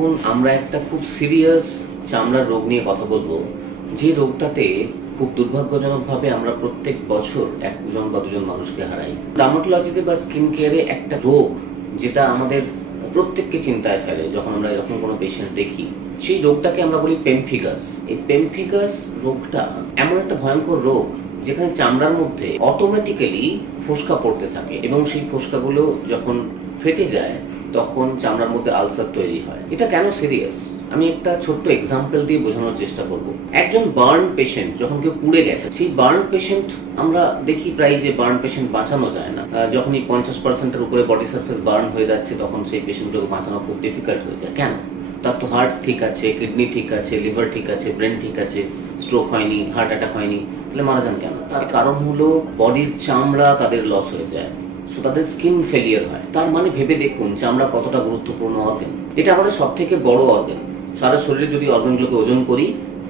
এখন আমরা একটা খুব সিরিয়াস চামড়ার রোগ নিয়ে কথা বলবো, যে রোগটাতে খুব দুর্ভাগ্যজনকভাবে আমরা প্রত্যেক বছর একজন বা দুজন মানুষকে হারাই। ডার্মাটোলজিতে বা স্কিন কেয়ারে একটা রোগ যেটা আমাদের প্রত্যেককে চিন্তায় ফেলে যখন আমরা এরকম কোনো পেশেন্ট দেখি, সেই রোগটাকে আমরা বলি পেমফিগাস। এই পেমফিগাস রোগটা এমন একটা ভয়ঙ্কর রোগ যেখানে চামড়ার মধ্যে অটোমেটিক্যালি ফোসকা পড়তে থাকে এবং সেই ফোসকাগুলো যখন ফেটে যায় তখন চামড়ার মধ্যে আলসার তৈরি হয়। এটা কেন সিরিয়াস আমি একটা ছোট্ট এক্সাম্পল দিয়ে বোঝানোর চেষ্টা করব। একজন বার্ন পেশেন্ট যখন কেউ পুড়ে গেছে, সেই বার্ন পেশেন্ট আমরা দেখি প্রায় যে বার্ন পেশেন্ট বাঁচানো যায় না। যখনই 50%-এর উপরে বডি সারফেস বার্ন হয়ে যাচ্ছে তখন সেই পেশেন্টগুলোকে বাঁচানো খুব ডিফিকাল্ট হয়ে যায়। কেন? তার তো হার্ট ঠিক আছে, কিডনি ঠিক আছে, লিভার ঠিক আছে, ব্রেন ঠিক আছে, স্ট্রোক হয়নি, হার্ট অ্যাটাক হয়নি, তাহলে মারা যান কেন? তার কারণ হলো বডির চামড়া তাদের লস হয়ে যায়, তাদের স্কিন ফেলিয়ার হয়। তার মানে ভেবে দেখুন চামড়া কতটা গুরুত্বপূর্ণ অর্গান। এটা আমাদের সব থেকে বড় অর্গান। সারা শরীরে যদি অর্গানগুলোকে ওজন করি,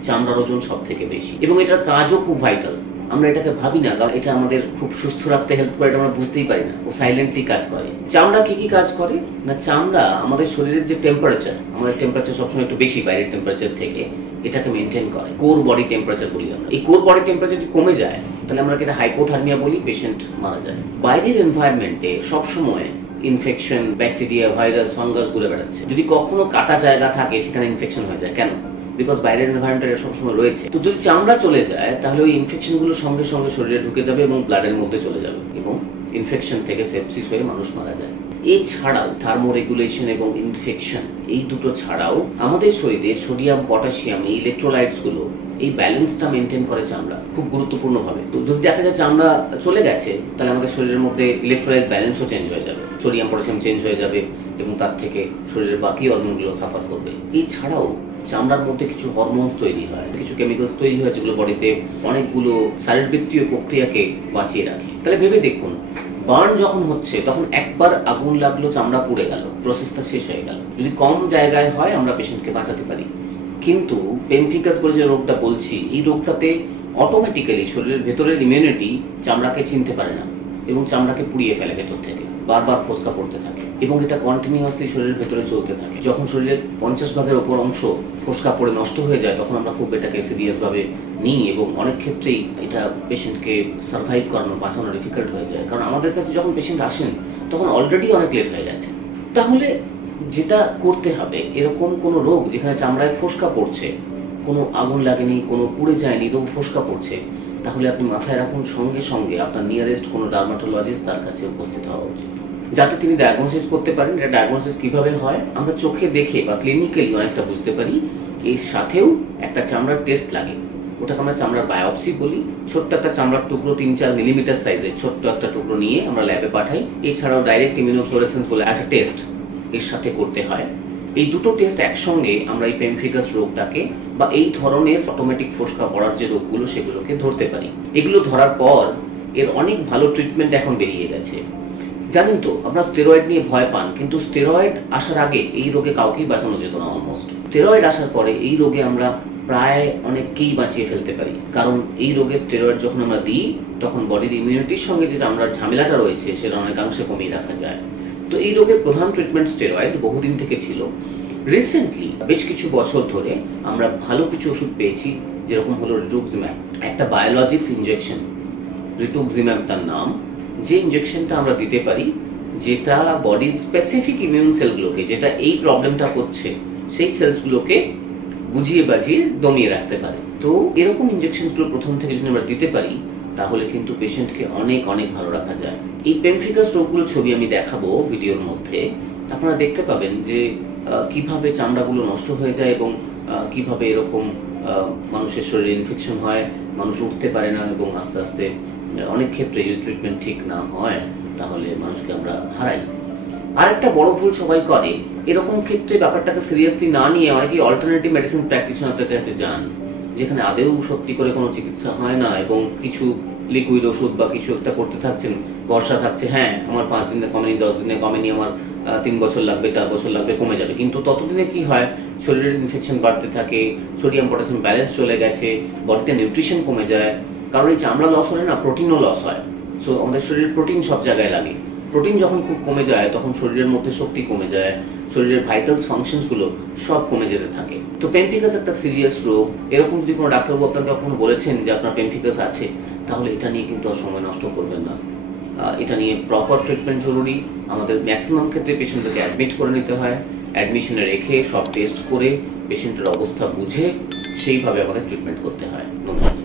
চামড়ার ওজন সব থেকে বেশি এবং এটার কাজও খুব ভাইটাল। আমরা এটাকে ভাবি না, কারণ এটা আমাদের খুব সুস্থ রাখতে হেল্প করে, এটা আমরা বুঝতেই পারি না। ও সাইলেন্টলি কাজ করে। চামড়া কি কি কাজ করে না, চামড়া আমাদের শরীরের যে টেম্পারেচার, আমাদের টেম্পারেচার সবসময় একটু বেশি বাইরের টেম্পারেচার থেকে, এটাকে মেনটেন করে। কোর বডি টেম্পারেচার বলি আমরা। এই কোর বডি টেম্পারেচার যদি কমে যায় তাহলে আমরা এটা হাইপোথার্মিয়া বলি, পেশেন্ট মারা যায়। বাইরের এনভায়রনমেন্টে সবসময় ইনফেকশন, ব্যাকটেরিয়া, ভাইরাস, ফাঙ্গাস ঘুরে বেড়াচ্ছে। যদি কখনো কাটা জায়গা থাকে সেখানে ইনফেকশন হয়ে যায়। কেন? বিকজ বাইরের এনভায়রনমেন্টে সবসময় রয়েছে। তো যদি চামড়া চলে যায় তাহলে ওই ইনফেকশন গুলো সঙ্গে সঙ্গে শরীরে ঢুকে যাবে এবং ব্লাডের মধ্যে চলে যাবে এবং ইনফেকশন থেকে সেপসিস হয়ে মানুষ মারা যায়। এছাড়াও থার্মোরেগুলেশন এবং ইনফেকশন, এই দুটো ছাড়াও আমাদের শরীরে সোডিয়াম, পটাশিয়াম, এই ইলেকট্রোলাইটস গুলো, এই ব্যালেন্সটা মেনটেন করে চামড়া খুব গুরুত্বপূর্ণ ভাবে। তো যদি দেখা যায় চামড়া চলে গেছে তাহলে আমাদের শরীরের মধ্যে ইলেকট্রোলাইট ব্যালেন্সও চেঞ্জ হয়ে যাবে, সোডিয়াম পটাশিয়াম চেঞ্জ হয়ে যাবে এবং তার থেকে শরীরের বাকি অর্গানগুলো সাফার করবে। এছাড়াও চামড়ার মধ্যে কিছু হরমোনস তৈরি হয়, কিছু কেমিক্যালস তৈরি হয় যেগুলো বডিতে অনেকগুলো শারীরবৃত্তীয় প্রক্রিয়াকে বাঁচিয়ে রাখে। তাহলে ভেবে দেখুন, বার্ন যখন হচ্ছে তখন একবার আগুন লাগলো, চামড়া পুড়ে গেল, প্রসেসটা শেষ হয়ে গেল। যদি কম জায়গায় হয় আমরা পেশেন্টকে বাঁচাতে পারি। কিন্তু পেমফিগাস বলে যে রোগটা বলছি, এই রোগটাতে অটোমেটিক্যালি শরীরের ভেতরের ইমিউনিটি চামড়াকে চিনতে পারে না এবং চামড়াকে পুড়িয়ে ফেলে ভেতর থেকে। বারবার ফোসকা পড়তে থাকে এবং এটা কন্টিনিউয়াসলি শরীরের ভেতরে চলতে থাকে। যখন শরীরের 50 ভাগের ওপর অংশ ফোসকা পড়ে নষ্ট হয়ে যায় তখন আমরা খুব এটাকে সিরিয়াস ভাবে নিই এবং অনেক ক্ষেত্রেই এটা পেশেন্টকে সার্ভাইভ করানো, বাঁচানো ডিফিকাল্ট হয়ে যায়। কারণ আমাদের কাছে যখন পেশেন্ট আসেন তখন অলরেডি অনেক লেট হয়ে গেছে। তাহলে যেটা করতে হবে, এরকম কোনো রোগ যেখানে চামড়ায় ফোসকা পড়ছে, কোনো আগুন লাগেনি, কোনো পুড়ে যায়নি, তবু ফোসকা পড়ছে, তাহলে আপনি মাথায় রাখুন সঙ্গে সঙ্গে আপনার নিয়ারেস্ট কোনো ডার্মাটোলজিস্ট তার কাছে উপস্থিত হওয়া উচিত, যাতে তিনি ডায়াগনোসিস করতে পারেন। এটা ডায়াগনোসিস কিভাবে হয় আমরা চোখে দেখে বা ক্লিনিক্যালি অনেকটা বুঝতে পারি। এর সাথেও একটা চামড়ার টেস্ট লাগে, ওটাকে আমরা চামড়ার বায়োপসি বলি। ছোট্ট একটা চামড়ার টুকরো 3-4 মিলিমিটার সাইজের ছোট্ট একটা টুকরো নিয়ে আমরা ল্যাবে পাঠাই। এছাড়াও ডাইরেক্ট ইমিউনোফ্লোরেসেন্স বলে একটা টেস্ট এর সাথে করতে হয়। এই দুটো টেস্ট একসঙ্গে আমরা এই পেমফিগাস রোগটাকে বা এই ধরনের অটোমেটিক ফোসকা পড়ার যে রোগগুলো সেগুলোকে ধরতে পারি। এগুলো ধরার পর এর অনেক ভালো ট্রিটমেন্ট এখন বেরিয়ে গেছে। জানেন তো, আপনারা স্টেরয়েড নিয়ে ভয় পান, কিন্তু স্টেরয়েড আসার আগে এই রোগে কাউকেই বাঁচানো যেত না অলমোস্ট। স্টেরয়েড আসার পরে এই রোগে আমরা প্রায় অনেককেই বাঁচিয়ে ফেলতে পারি, কারণ এই রোগে স্টেরয়েড যখন আমরা দিই তখন বডির ইমিউনিটির সঙ্গে যে আমরা ঝামেলাটা রয়েছে সেটা অনেকাংশে কমিয়ে রাখা যায়। তো এই রোগের প্রধান ট্রিটমেন্ট স্টেরয়েড বহুদিন থেকে ছিল। রিসেন্টলি বেশ কিছু বছর ধরে আমরা ভালো কিছু ওষুধ পেয়েছি, যেরকম হলো রিটুক্সিম্যাব, একটা বায়োলজিক্স ইনজেকশন, রিটুক্সিম্যাব তার নাম, যে ইনজেকশনটা আমরা দিতে পারি যেটা বডির স্পেসিফিক ইমিউন সেলগুলোকে, যেটা এই প্রবলেমটা করছে সেই সেলসগুলোকে বুঝিয়ে বাজিয়ে দমিয়ে রাখতে পারে। তো এরকম ইনজেকশনগুলো প্রথম থেকে যদি আমরা দিতে পারি তাহলে কিন্তু পেশেন্টকে অনেক অনেক ভালো রাখা যায়। এই পেমফিগাস রোগগুলোর ছবি আমি দেখাবো ভিডিওর মধ্যে, আপনারা দেখতে পাবেন যে কিভাবে চামড়াগুলো নষ্ট হয়ে যায় এবং কিভাবে এরকম মানুষের শরীরে ইনফেকশন হয়, মানুষ উঠতে পারে না এবং আস্তে আস্তে অনেক ক্ষেত্রে যদি ট্রিটমেন্ট ঠিক না হয় তাহলে মানুষকে আমরা হারাই। আরেকটা বড় ভুল সবাই করে, এরকম ক্ষেত্রে ব্যাপারটাকে সিরিয়াসলি না নিয়ে অনেকেই অল্টারনেটিভ মেডিসিন প্র্যাকটিশনারদের কাছে যান, যেখানে আদেও সত্যি করে কোনো চিকিৎসা হয় না এবং কিছু লিকুইড ওষুধ বা কিছু একটা করতে থাকছেন, ভরসা থাকছে হ্যাঁ আমার 5 দিনে কমেনি, 10 দিনে কমেনি, আমার 3 বছর লাগবে, 4 বছর লাগবে, কমে যাবে। কিন্তু ততদিনে কি হয়, শরীরের ইনফেকশন বাড়তে থাকে, সোডিয়াম পটাশিয়াম ব্যালেন্স চলে গেছে, বডিতে নিউট্রিশন কমে যায়। কারণ এই চামড়া লস হলে না প্রোটিনও লস হয়। সো আমাদের শরীরের প্রোটিন সব জায়গায় লাগে, প্রোটিন যখন খুব কমে যায় তখন শরীরের মধ্যে শক্তি কমে যায়, শরীরের ভাইটালস ফাংশনস গুলো সব কমে যেতে থাকে। তো পেমফিকাস একটা সিরিয়াস রোগ। এরকম যদি কোনো ডাক্তারবাবু আপনাকে কখনো বলেছেন যে আপনার পেমফিকাস আছে, তাহলে এটা নিয়ে কিন্তু আর সময় নষ্ট করবেন না। এটা নিয়ে প্রপার ট্রিটমেন্ট জরুরি। আমাদের ম্যাক্সিমাম ক্ষেত্রে পেশেন্টকে অ্যাডমিট করে নিতে হয়। অ্যাডমিশনে রেখে সব টেস্ট করে পেশেন্টের অবস্থা বুঝে সেইভাবে আমাদের ট্রিটমেন্ট করতে হয়। নমস্কার।